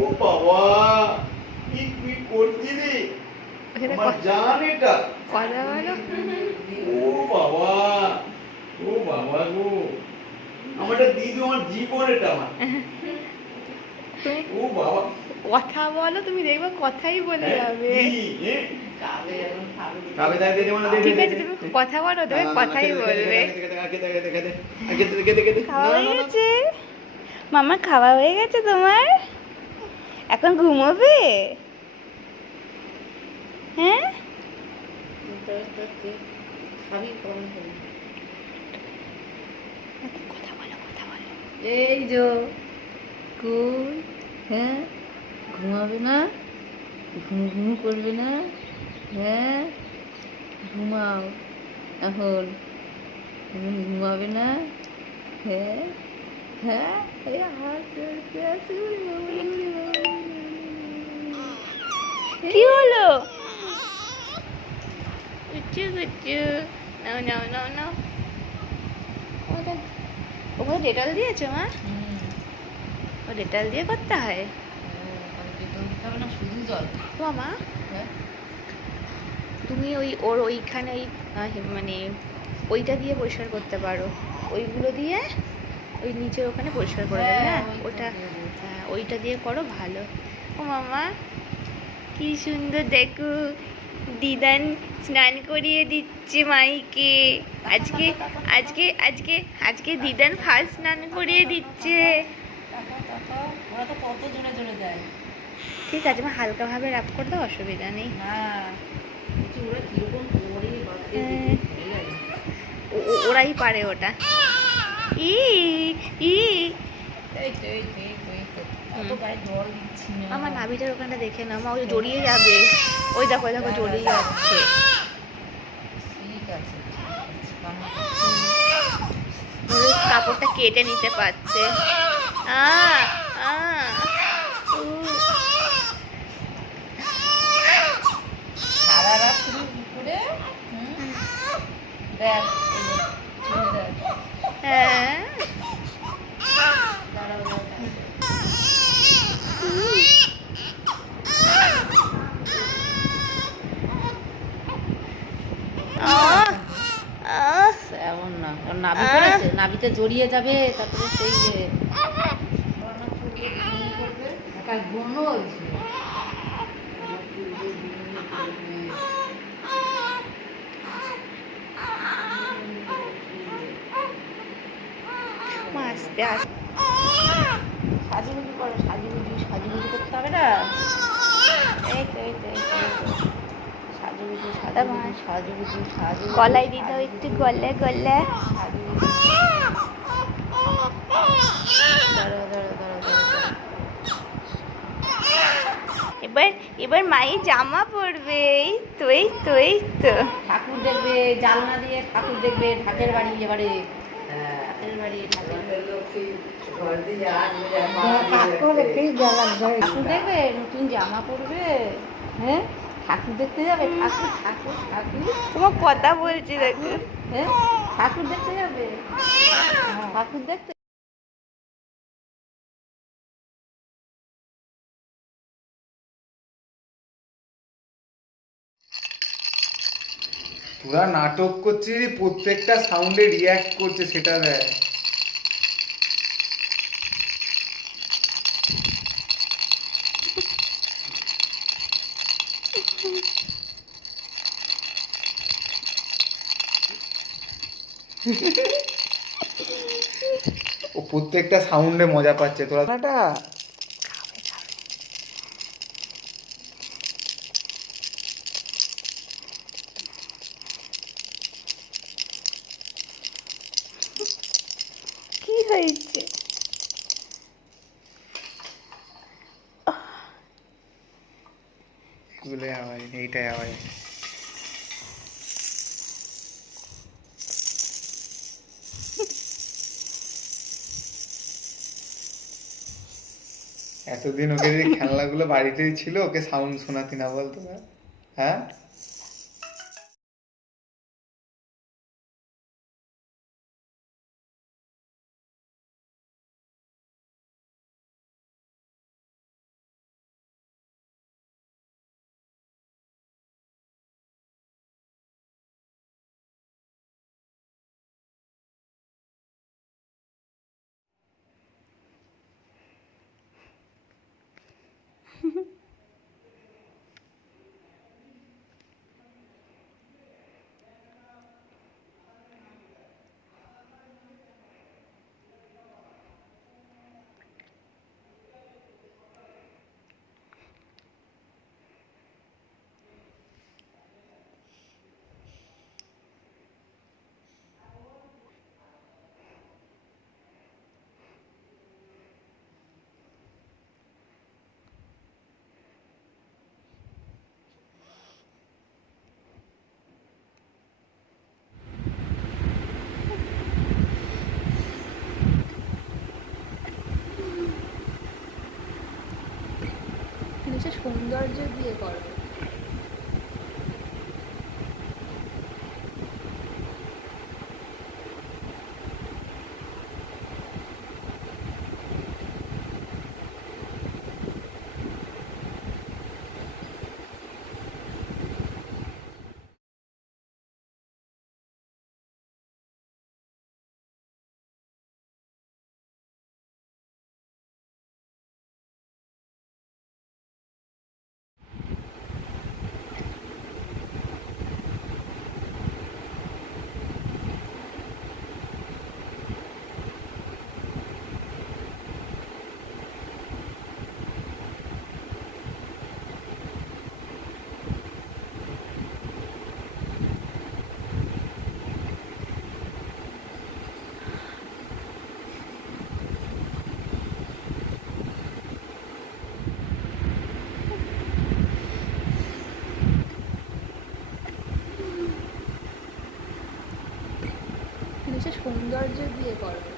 ও বাবা, কি কি করছি রে আমার জান, এটা কথা বলো। ও বাবা, ও বাবা গো, আমারটা দিদি, আমার জীবন এটা আমার। তুমি ও বাবা, কথা বলো, তুমি দেখবে কথাই বলে যাবে। কাবে দাই দে মানে দে ঠিক দে আছে, তুমি কথা বলো, তুমি কথাই বলবে। খাওয়া না হয়ে না না, গেছে মামা? খাওয়া হয়ে গেছে তোমার? এখন ঘুমোবে? হ্যাঁ, কথা বলো, কথা বলো। এই যো কুল, হ্যাঁ ঘুমাবে না? ঘুম ঘুম করবে না? হ্যাঁ ঘুমাও এখন, এখন ঘুমাবে না? হ্যাঁ হ্যাঁ, এই হাসি হাসি হাসি, উড়ি বাবা, উড়ি বাবা। কি হলো? গুচ্ছু গুচ্ছু, নাও নাও নাও নাও। ওখানে ডেটল দিয়েছো মা? ও ডেটল দিয়ে করতে হয়? না শুধু জল। মামা, হ্যাঁ তুমি ওই ওর ওইখানে ওই মানে ওইটা দিয়ে পরিষ্কার করতে পারো, ওইগুলো দিয়ে ওই নিচের ওখানে পরিষ্কার করে দেবে। হ্যাঁ, ওটা, হ্যাঁ ওইটা দিয়ে করো ভালো। ও মামা, কি সুন্দর দেখো, দিদান স্নান করিয়ে দিচ্ছে মাইকে। আজকে আজকে আজকে আজকে দিদান ফার্স্ট স্নান করিয়ে দিচ্ছে। ওরা তো কত জোরে জোরে দেয়। ঠিক আছে, মা হালকাভাবে রাপ করে দাও, অসুবিধা নেই। না ওরা কিরকম করে ওরাই পারে ওটা। ই ই এই তো এই তো এই তো এই তো অত গায়ে জল দিচ্ছি না। আমার নাভিটার ওখানটা দেখে নাও মা, ওই জড়িয়ে যাবে। ওই দেখো, ওই দেখো জড়িয়ে যাচ্ছে। ঠিক আছে ওই কাপড়টা কেটে নিতে পারছে। আ আ উ। সারা রাত তুমি করে দেখ দেখ হ্যাঁ, আহ, আহ, এমন না, ওর নাভি করেছে, নাভিতে জড়িয়ে যাবে, তারপরে সেই যে একা ঘন হয়েছে। মা আস্তে আস্তে। সাজুগুজু করো, সাজুগুজু সাজুগুজু করতে হবে না। এই তো এই তো এই তো এই তো। সাজুগুজু সাজুগুজু সাজুগুজু সাজুগুজু গলায় দিতে হয় একটু, গলে গলে। সাজুগুজু। দাঁড়াও দাঁড়াও দাঁড়াও দাঁড়াও। এবার এবার মায়ের জামা পরবে। এই তো এই তো এই তো। ঠাকুর দেখবে জানলা দিয়ে, ঠাকুর দেখবে ঢাকের বাড়ি এবারে। ঢাকের বাড়ি ঠাকুর দেখবে, নতুন জামা পরবে। হ্যাঁ ঠাকুর দেখতে যাবে, ঠাকুর ঠাকুর ঠাকুর। তোমার কথা বলছি দেখো। হ্যাঁ ঠাকুর দেখতে যাবে, ঠাকুর দেখতে। তোরা নাটক করছিস, প্রত্যেকটা সাউন্ডে রিয়্যাক্ট করছে, সেটা দেখ। ও প্রত্যেকটা সাউন্ডে মজা পাচ্ছে তোরা। কি হয়েছে? এগুলো আওয়াজ, এইটাই আওয়াজ। এতদিন ওকে যে খেলনাগুলো বাড়িতেই ছিল, ওকে সাউন্ড শোনাতি না বলতো? হ্যাঁ। সৌন্দর্য দিয়ে করো। জিনিসটা সৌন্দর্য দিয়ে করো।